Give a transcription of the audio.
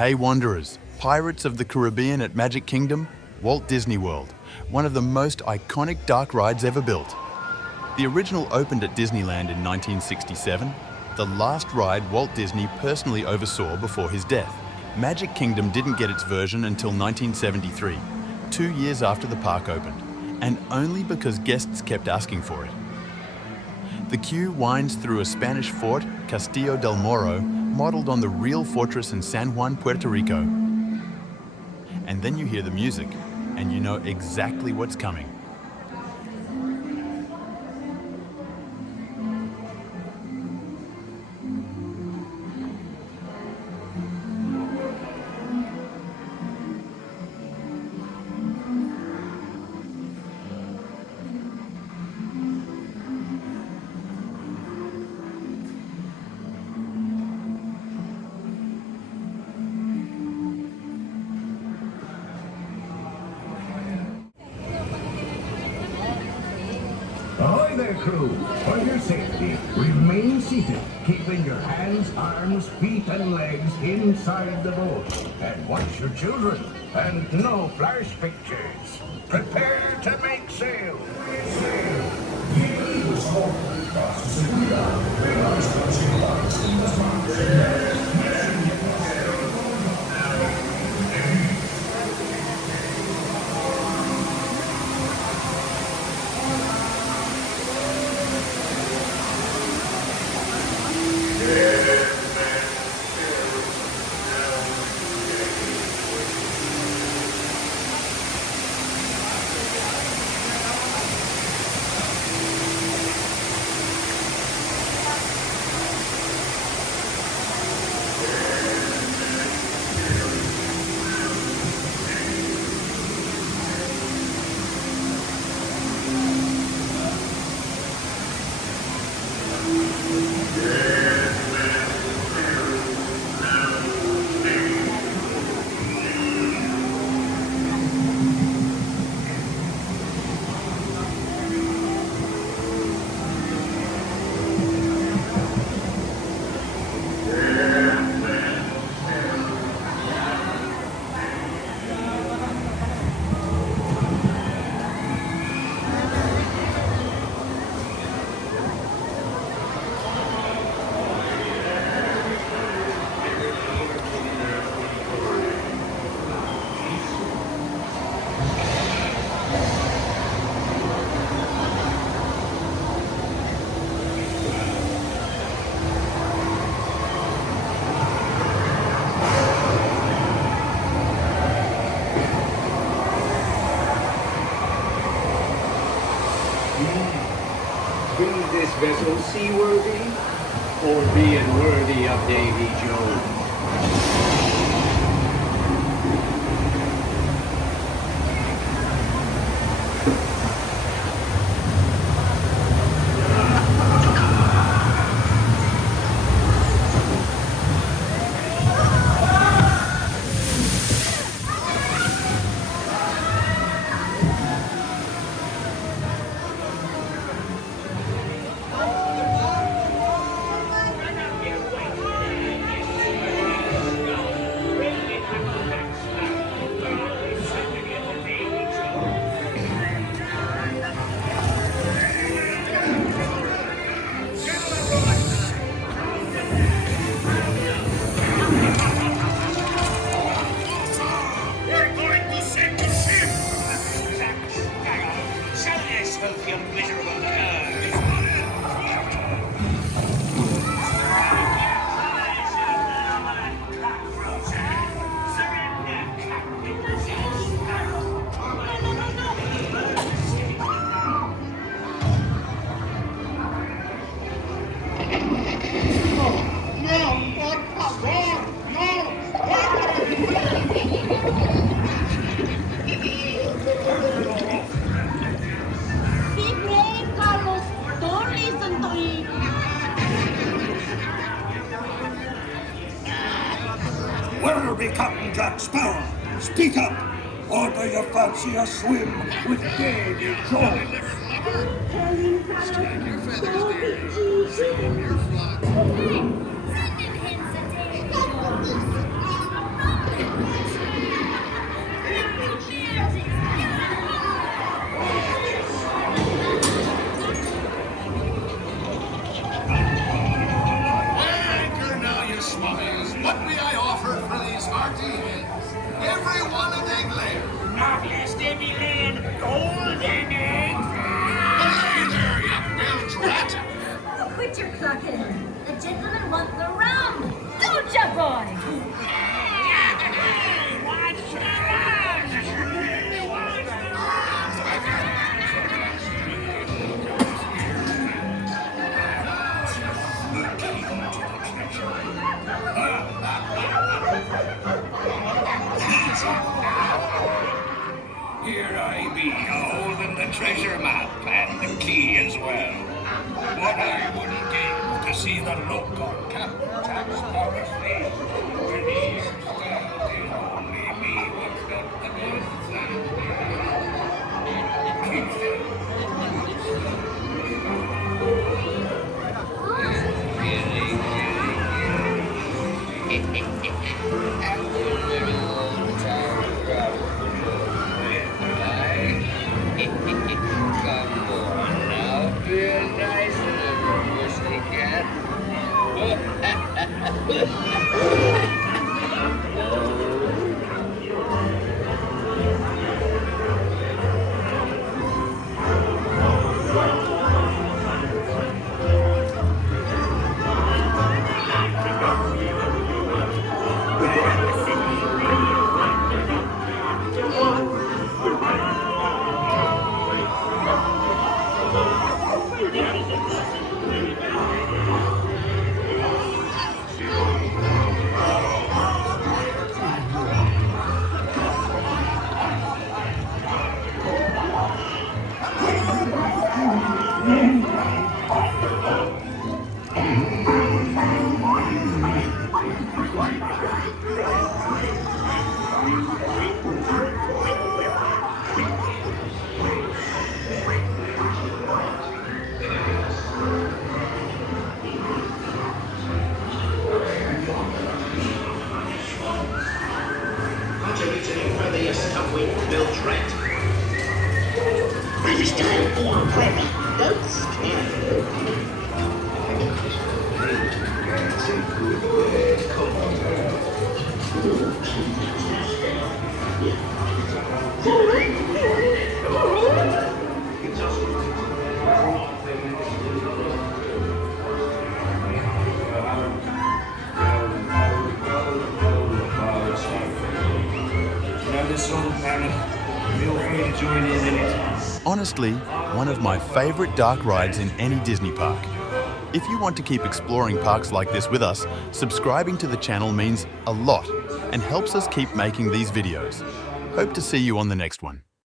Hey Wanderers, Pirates of the Caribbean at Magic Kingdom, Walt Disney World, one of the most iconic dark rides ever built. The original opened at Disneyland in 1967, the last ride Walt Disney personally oversaw before his death. Magic Kingdom didn't get its version until 1973, 2 years after the park opened, and only because guests kept asking for it. The queue winds through a Spanish fort, Castillo del Morro, modeled on the real fortress in San Juan, Puerto Rico. And then you hear the music, and you know exactly what's coming. Ahoy there, crew! For your safety, remain seated, keeping your hands, arms, feet, and legs inside the boat. And watch your children, and no flash pictures. Prepare to make sail! Be this vessel seaworthy, or being worthy of Davy Jones? Where be Captain Jack Sparrow? Speak up! Or do you fancy a swim with Davy Jones? Strike your feathers, dearie. Save your flocks. Everyone an egg layer. Not lest they be laying golden eggs. Belay there, you bilge rat. Quit your clucking. The gentlemen want the rum. Don't ya, boy? What's the Here I be, holding the treasure map and the key as well. What I wouldn't give to see the look on Captain Jack Sparrow's face when he understands only me what's got the British time for Prairie. Don't scare. Feel free to join in it. Honestly, one of my favorite dark rides in any Disney park. If you want to keep exploring parks like this with us, subscribing to the channel means a lot and helps us keep making these videos. Hope to see you on the next one.